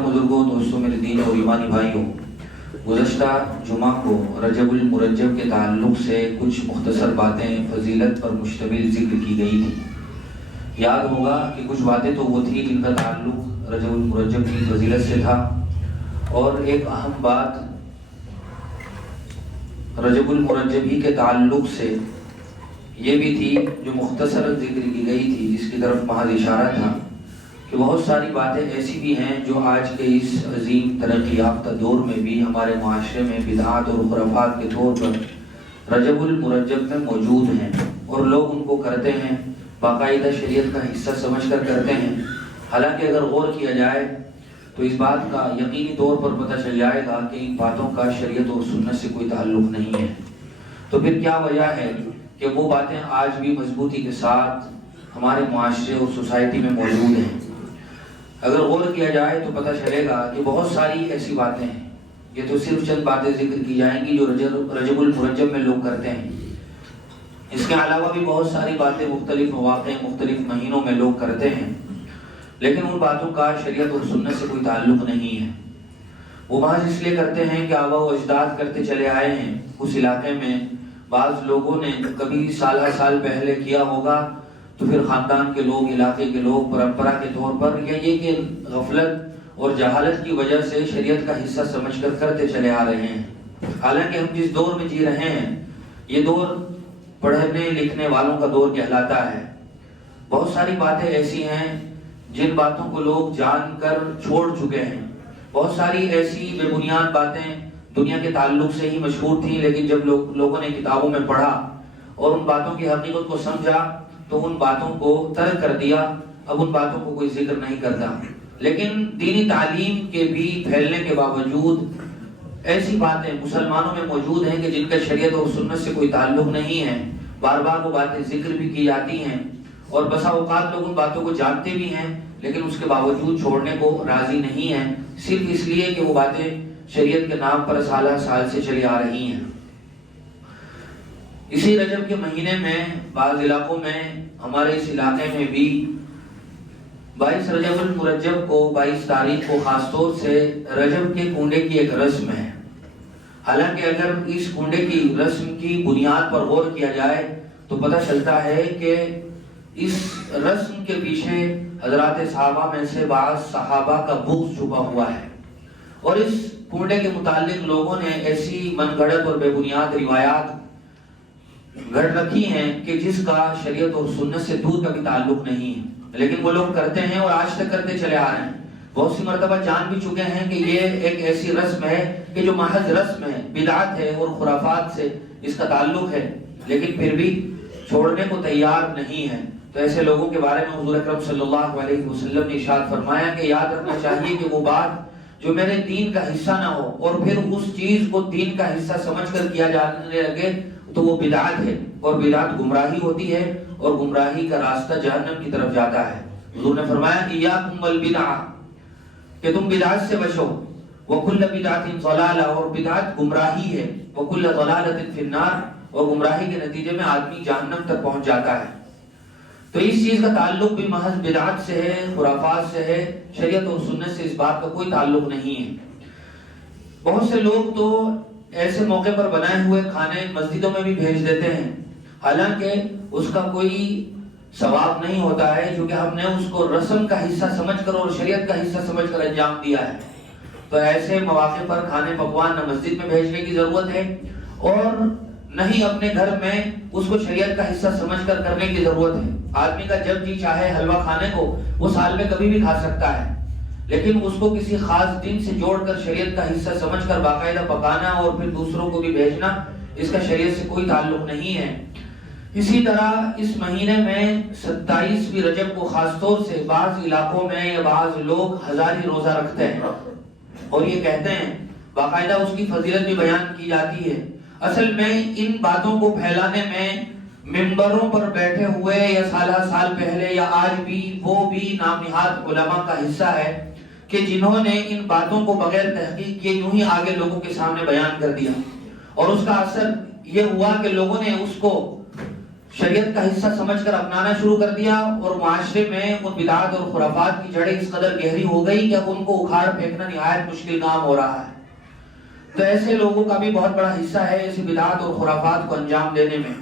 बुजुर्गों, दोस्तों, मेरे दीन और ईमानी भाइयों, गुज़श्ता जुमा को रजबुल मुरज्जब के ताल्लुक़ से कुछ मुख्तसर बातें फजीलत पर मुश्तमिल ज़िक्र की गई थी। याद होगा कि कुछ बातें तो वो थी जिनका ताल्लुक़ रजबुल मुरज्जब की फजीलत से था, और एक अहम बात रजबुल मुरज्जब ही के ताल्लुक़ से ये भी थी जो मुख्तसर ज़िक्र की गई थी, जिसकी तरफ महज इशारा था कि बहुत सारी बातें ऐसी भी हैं जो आज के इस अजीम तरक्की याफ्ता दौर में भी हमारे माशरे में बिदआत और खुराफात के तौर पर रजबुल मुरज्जब में मौजूद हैं, और लोग उनको करते हैं, बाकायदा शरीयत का हिस्सा समझकर करते हैं। हालांकि अगर गौर किया जाए तो इस बात का यकीनी तौर पर पता चल जाएगा कि इन बातों का शरीयत और सुन्नत से कोई ताल्लुक़ नहीं है। तो फिर क्या वजह है कि वो बातें आज भी मजबूती के साथ हमारे माशरे और सोसाइटी में मौजूद हैं? अगर गौर किया जाए तो पता चलेगा कि बहुत सारी ऐसी बातें हैं। ये तो सिर्फ चंद बातें जिक्र की जाएंगी जो रजबुल मुरज्जब में लोग करते हैं। इसके अलावा भी बहुत सारी बातें मुख्तलिफ मौक़े मुख्तलिफ महीनों में लोग करते हैं, लेकिन उन बातों का शरीयत और सुन्नत से कोई ताल्लुक़ नहीं है। वो महज इसलिए करते हैं कि आबा व अजदाद करते चले आए हैं। उस इलाके में बाज़ लोगों ने कभी साल पहले किया होगा, तो फिर ख़ानदान के लोग, इलाके के लोग परंपरा के तौर पर, या ये कि गफलत और जहालत की वजह से शरीयत का हिस्सा समझकर करते चले आ रहे हैं। हालांकि हम जिस दौर में जी रहे हैं, ये दौर पढ़ने लिखने वालों का दौर कहलाता है। बहुत सारी बातें ऐसी हैं जिन बातों को लोग जानकर छोड़ चुके हैं। बहुत सारी ऐसी बेबुनियाद बातें दुनिया के ताल्लुक से ही मशहूर थी, लेकिन जब लोगों ने किताबों में पढ़ा और उन बातों की हकीकत को समझा तो उन बातों को तर्क कर दिया। अब उन बातों को कोई जिक्र नहीं करता। लेकिन दीनी तालीम के भी फैलने के बावजूद ऐसी बातें मुसलमानों में मौजूद हैं कि जिनका शरीयत और सुन्नत से कोई ताल्लुक नहीं है। बार बार वो बातें जिक्र भी की जाती हैं, और बसा औकात लोग उन बातों को जानते भी हैं, लेकिन उसके बावजूद छोड़ने को राजी नहीं है, सिर्फ इसलिए कि वो बातें शरीयत के नाम पर साल से चली आ रही हैं। इसी रजब के महीने में बाज़ इलाकों में, हमारे इस इलाके में भी 22 रजबुल मुरज्जब को, 22 तारीख को खासतौर से रजब के कुंडे की एक रस्म है। हालांकि अगर इस कुंडे की रस्म की बुनियाद पर गौर किया जाए तो पता चलता है कि इस रस्म के पीछे हजरात सहाबा में से बाज़ सहाबा का बुग़्ज़ छुपा हुआ है, और इस कुंडे के मुताल्लिक लोगों ने ऐसी मनगढ़ंत और बेबुनियाद रिवायात गढ़ रखी हैं कि जिसका शरीयत और सुन्नत से दूर का भी ताल्लुक नहीं है, लेकिन वो लोग करते हैं और आज तक करते चले आ रहे हैं। बहुत सी मर्तबा जान भी चुके हैं कि ये एक ऐसी रस्म है कि जो महज रस्म है, बिदअत है और खुराफात से इसका ताल्लुक है, लेकिन फिर भी छोड़ने को तैयार नहीं है। तो ऐसे लोगों के बारे में हुज़ूर अकरम सल्लल्लाहु अलैहि वसल्लम ने इरशाद फरमाया कि याद रखना चाहिए कि वो बात जो मेरे दीन का हिस्सा ना हो और फिर उस चीज को दीन का हिस्सा समझकर किया जाने लगे तो वो बिदअत है, और बिदअत गुमराही होती है, और गुमराही का रास्ता जहन्नम की तरफ जाता है। हुज़ूर ने फरमाया इय्याकुम वल बिदअ, कि तुम बिदअत से बचो। व कुल्लु बिदअतिन ज़लाला, और बिदअत गुमराही है। व कुल्लु ज़लालतिन फिन्नार, और गुमराही के नतीजे में आदमी जहन्नम तक पहुंच जाता है। तो इस चीज का ताल्लुक भी महज बिदअत से है, खुराफात से है। शरीयत और सुन्नत से इस बात का कोई ताल्लुक नहीं है। बहुत से लोग तो ऐसे मौके पर बनाए हुए खाने मस्जिदों में भी भेज देते हैं, हालांकि उसका कोई सवाब नहीं होता है, क्योंकि हमने उसको रस्म का हिस्सा समझकर और शरीयत का हिस्सा समझकर अंजाम दिया है। तो ऐसे मौके पर खाने पकवान न मस्जिद में भेजने की जरूरत है और न ही अपने घर में उसको शरीयत का हिस्सा समझकर करने की जरूरत है। आदमी का जब जी चाहे हलवा खाने को वो साल में कभी भी खा सकता है, लेकिन उसको किसी खास दिन से जोड़कर शरीयत का हिस्सा समझकर बाकायदा पकाना और फिर दूसरों को भी भेजना, इसका शरीयत से कोई ताल्लुक नहीं है। इसी तरह इस महीने में 27वीं रजब को खासतौर से बाज़ इलाकों में या बाज़ लोग हजारी रोजा रखते हैं, और ये कहते हैं, बाकायदा उसकी फजीलत भी बयान की जाती है। असल में इन बातों को फैलाने में मिंबरों पर बैठे हुए या साल पहले या आज भी वो भी नामनिहाद उलमा का हिस्सा है कि जिन्होंने इन बातों को बगैर तहकीक किए यूं ही आगे लोगों के सामने बयान कर दिया, और उसका असर ये हुआ कि लोगों ने उसको شریعت کا حصہ سمجھ کر اپنانا شروع کر دیا، اور معاشرے میں ان بدعات اور خرافات کی جڑیں اس قدر گہری ہو گئی کہ اب ان کو اکھاڑ پھینکنا نہایت مشکل کام ہو رہا ہے۔ تو ایسے لوگوں کا بھی بہت بڑا حصہ ہے ایسی بدعات اور خرافات کو انجام دینے میں۔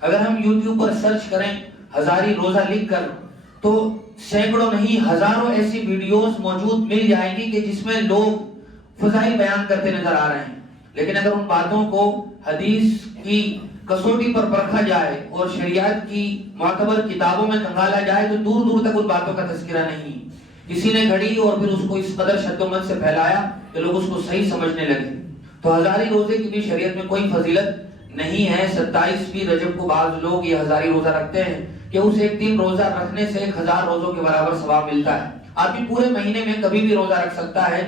اگر ہم یوٹیوب پر سرچ کریں ہزاری روزہ لکھ کر، تو سینکڑوں نہیں ہزاروں ایسی ویڈیوز موجود مل جائیں گی کہ جس میں لوگ فضائل بیان کرتے نظر آ رہے ہیں، لیکن اگر ان باتوں کو حدیث کی کسوٹی پر پرکھا جائے اور شریعت کی معتبر کتابوں میں کھنگالا جائے تو دور دور تک ان باتوں کا تذکرہ نہیں۔ کسی نے گھڑی اور پھر اس کو اس قدر شد و مد سے پھیلایا کہ لوگ اس کو صحیح سمجھنے لگے۔ تو ہزاری روزے کی بھی شریعت میں کوئی فضیلت نہیں ہے۔ 27ویں رجب کو بعض لوگ یہ ہزاری روزہ رکھتے ہیں کہ اس ایک دن روزہ رکھنے سے 1000 روزوں کے برابر ثواب ملتا ہے۔ آدمی پورے مہینے میں کبھی بھی روزہ رکھ سکتا ہے،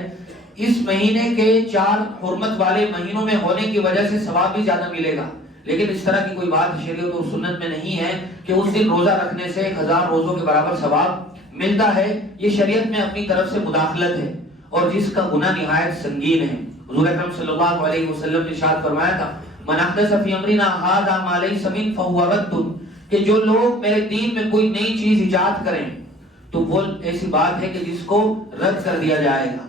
اس مہینے کے 4 حرمت والے مہینوں میں ہونے کی وجہ سے ثواب بھی زیادہ ملے گا، لیکن اس طرح کی کوئی بات شریعت اور سنت میں نہیں ہے کہ اس دن روزہ رکھنے سے 1000 روزوں کے برابر ثواب ملتا ہے۔ یہ شریعت میں اپنی طرف سے مداخلت ہے اور جس کا گناہ نہایت سنگین ہے۔ حضور اکرم صلی اللہ علیہ وسلم نے ارشاد فرمایا تھا، من احدث فی امرنا ھذا ما لیس منہ فہو رد، کہ جو لوگ میرے دین میں کوئی نئی چیز ایجاد کریں تو وہ ایسی بات ہے کہ جس کو رد کر دیا جائے گا۔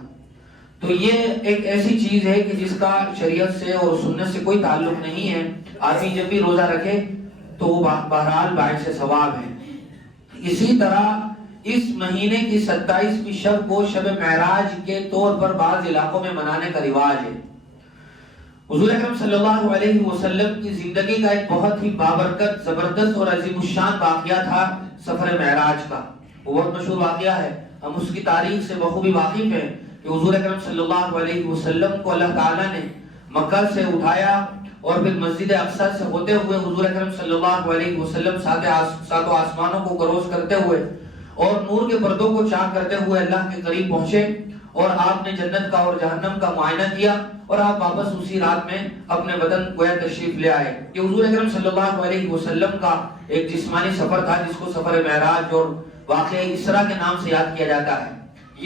تو یہ ایک ایسی چیز ہے کہ جس کا شریعت سے اور سنت سے کوئی تعلق نہیں ہے۔ آدمی جب بھی روزہ رکھے تو وہ بہرحال باعث ثواب ہے۔ اسی طرح اس مہینے کی 27ویں شب کو شب معراج کے طور پر بعض علاقوں میں منانے کا رواج ہے۔ حضور اکرم صلی اللہ علیہ وسلم کی زندگی کا ایک بہت ہی بابرکت، زبردست اور عظیم الشان واقعہ تھا سفر معراج کا۔ وہ بہت مشہور واقعہ ہے، ہم اس کی تاریخ سے بخوبی واقف ہیں کہ حضور اکرم صلی اللہ علیہ وسلم کو اللہ تعالیٰ نے مکہ سے اٹھایا اور پھر مسجد اقصی سے ہوتے ہوئے حضور اکرم صلی اللہ علیہ وسلم ساتوں آسمانوں کو کروس کرتے ہوئے اور نور کے پردوں کو چاک کرتے ہوئے اللہ کے قریب پہنچے، اور آپ نے جنت کا اور جہنم کا معائنہ کیا، اور آپ واپس اسی رات میں اپنے وطن گویا تشریف لے آئے۔ یہ حضور اکرم صلی اللہ علیہ وسلم کا ایک جسمانی سفر تھا جس کو سفر معراج اور واقعہ اسراء کے نام سے یاد کیا جاتا ہے۔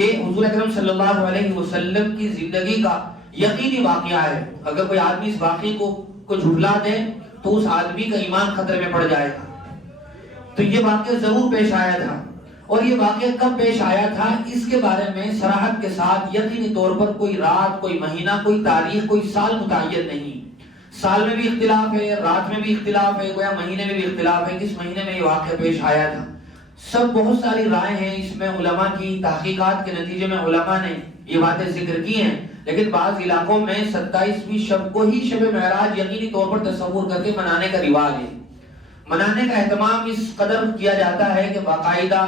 یہ حضور اکرم صلی اللہ علیہ وسلم کی زندگی کا یقینی واقعہ ہے۔ اگر کوئی آدمی اس واقعے کو جھٹلا دے تو اس آدمی کا ایمان خطرے میں پڑ جائے گا۔ تو یہ واقعہ ضرور پیش آیا تھا، اور یہ واقعہ کب پیش آیا تھا اس کے بارے میں صراحت کے ساتھ یقینی طور پر کوئی رات، کوئی مہینہ، کوئی تاریخ، کوئی سال متعین نہیں۔ سال میں بھی اختلاف ہے، رات میں بھی اختلاف ہے، گویا مہینے میں بھی اختلاف ہے، کس مہینے میں یہ واقعہ پیش آیا تھا۔ سب بہت ساری رائے ہیں اس میں، علماء کی تحقیقات کے نتیجے میں علماء نے یہ باتیں ذکر کی ہیں، لیکن بعض علاقوں میں 27ویں شب کو ہی شب معراج یقینی طور پر تصور کر کے منانے کا رواج ہے۔ منانے کا اہتمام اس قدر کیا جاتا ہے کہ باقاعدہ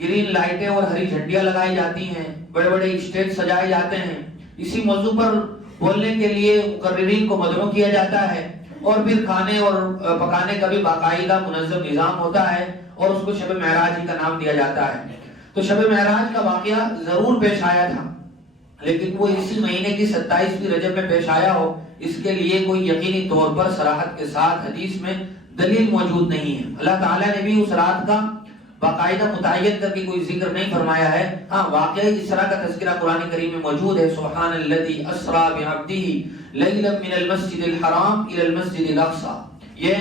گرین لائٹیں اور ہری جھنڈیاں لگائی جاتی ہیں، بڑے بڑے اسٹیج سجائے جاتے ہیں، اسی موضوع پر بولنے کے لیے مقررین کو مدعو کیا جاتا ہے، اور پھر کھانے اور پکانے کا بھی باقاعدہ منظم نظام ہوتا ہے، اور اس کو شب معراج ہی کا نام دیا جاتا ہے۔ تو شب معراج کا واقعہ ضرور پیش آیا تھا، لیکن وہ اسی مہینے کی 27ویں رجب میں پیش آیا ہو اس کے لیے کوئی یقینی طور پر صراحت کے ساتھ حدیث میں دلیل موجود نہیں ہے۔ اللہ تعالیٰ نے بھی اس رات کا باقاعدہ متعین کر کے کوئی ذکر نہیں فرمایا ہے۔ ہاں، واقعی اسراء کا تذکرہ قرآن کریم میں موجود ہے، سبحان الذی اسری بعبدہ لیلا من المسجد الحرام الی المسجد الاقصی۔ یہ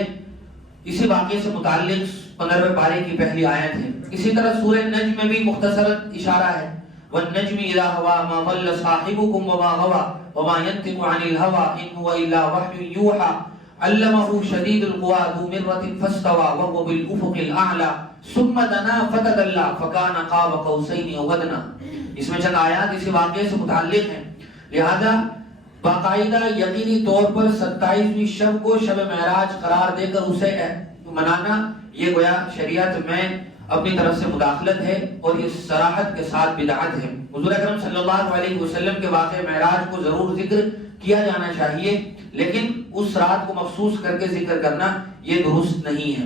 اسی واقعے سے متعلق 15ویں پارے کی پہلی آیت ہے۔ اسی طرح سورہ نجم میں بھی مختصر اشارہ ہے، والنجم اذا ہوا ما ضل صاحبکم وما غوى وما ينطق عن الهوى ان هو الا وحی یوحى علمه شدید القوى ذو مرة فاستوى وهو بالافق الاعلى ثم دنا فتدلى فكان قاب قوسين او ادنى۔ اس میں چند آیات اسی واقعے سے متعلق ہیں، لہذا باقاعدہ یقینی طور پر 27ویں شب کو شب معراج قرار دے کر اسے منانا یہ گویا شریعت میں اپنی طرف سے مداخلت ہے، اور یہ صراحت کے ساتھ بدعت ہے۔ حضور اکرم صلی اللہ علیہ وسلم کے واقع معراج کو ضرور ذکر کیا جانا چاہیے، لیکن اس رات کو مخصوص کر کے ذکر کرنا یہ درست نہیں ہے۔